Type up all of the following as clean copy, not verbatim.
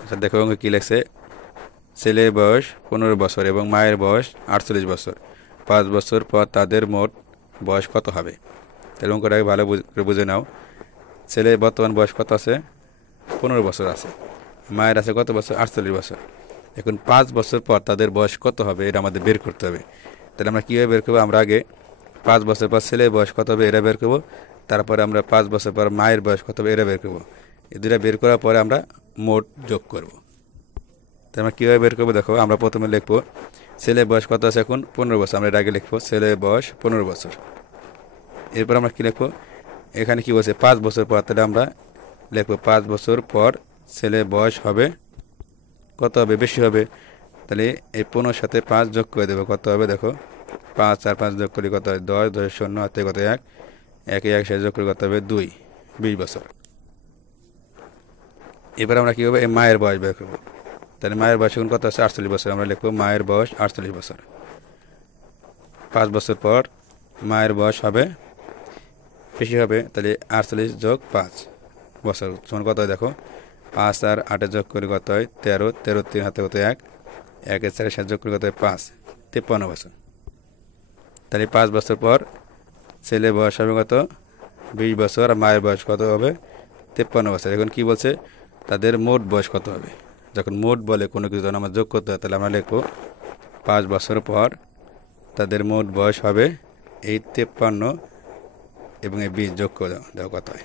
আচ্ছা দেখো অঙ্কে কী লেখছে, ছেলের বয়স 15 বছর এবং মায়ের বয়স 48 বছর। 5 বছর পর তাদের মোট বয়স কত হবে? তাহলে অঙ্কটাকে ভালো করে বুঝে নাও। ছেলের বর্তমান বয়স কত আছে? 15 বছর আছে। মায়ের আছে কত বছর? 48 বছর। এখন 5 বছর পর তাদের বয়স কত হবে এটা আমাদের বের করতে হবে। তাহলে আমরা কীভাবে বের করবো? আমরা আগে 5 বছর পর ছেলের বয়স কত হবে এটা বের করবো, তারপরে আমরা 5 বছর পর মায়ের বয়স কত হবে এটা বের করবো। এই দুটা বের করার পরে আমরা মোট যোগ করব। তো আমরা কীভাবে বের করবো দেখো, আমরা প্রথমে লিখবো ছেলের বয়স কত আছে এখন? 15 বছর। আমরা এর আগে লিখবো ছেলের বয়স 15 বছর। এরপর আমরা কী লিখবো? এখানে কী বলছে? 5 বছর পর। তাহলে আমরা লিখবো 5 বছর পর ছেলের বয়স হবে কত হবে? বেশি হবে। তাহলে এই 15 সাথে 5 যোগ করে দেবো, কত হবে দেখো? 5 আর 5 যোগ করি কত হয়? 10, 10 শূন্য, হাতে কত? 1, 1 1 সাথে যোগ করি কত হবে? 2, 20 বছর। এবার আমরা কী হবে? এই মায়ের বয়স বের করবো। তাহলে মায়ের বয়স এখন কত আছে? 48 বছর। আমরা লিখবো মায়ের বয়স 48 বছর। 5 বছর পর মায়ের বয়স হবে বেশি হবে, তাহলে 48 যোগ 5 বছর সমান কত হয় দেখো? 5 আর 8 যোগ করি কত হয়? 13, 13 3 হাতে কত? 1, 1 4 সাথে যোগ করি কত হয়? 5, 53 বছর। তাহলে 5 বছর পর ছেলের বয়স হবে কত? 20 বছর। আর মায়ের বয়স কত হবে? 53 বছর। এখন কি বলছে? তাদের মোট বয়স কত হবে? যখন মোট বলে কোনো কিছু যখন আমরা যোগ করতে হয়, তাহলে আমরা লিখবো 5 বছর পর তাদের মোট বয়স হবে এই 53 এবং এই 20 যোগ করে দাও, দেখো কত হয়?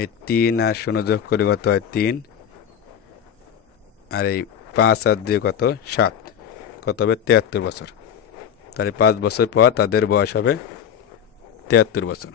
এই 3 আর 0 যোগ করে কত হয়? 3। আর এই 5 আর 2 কত? 7। কত হবে? 73 বছর। তাহলে 5 বছর পর তাদের বয়স হবে 73 বছর।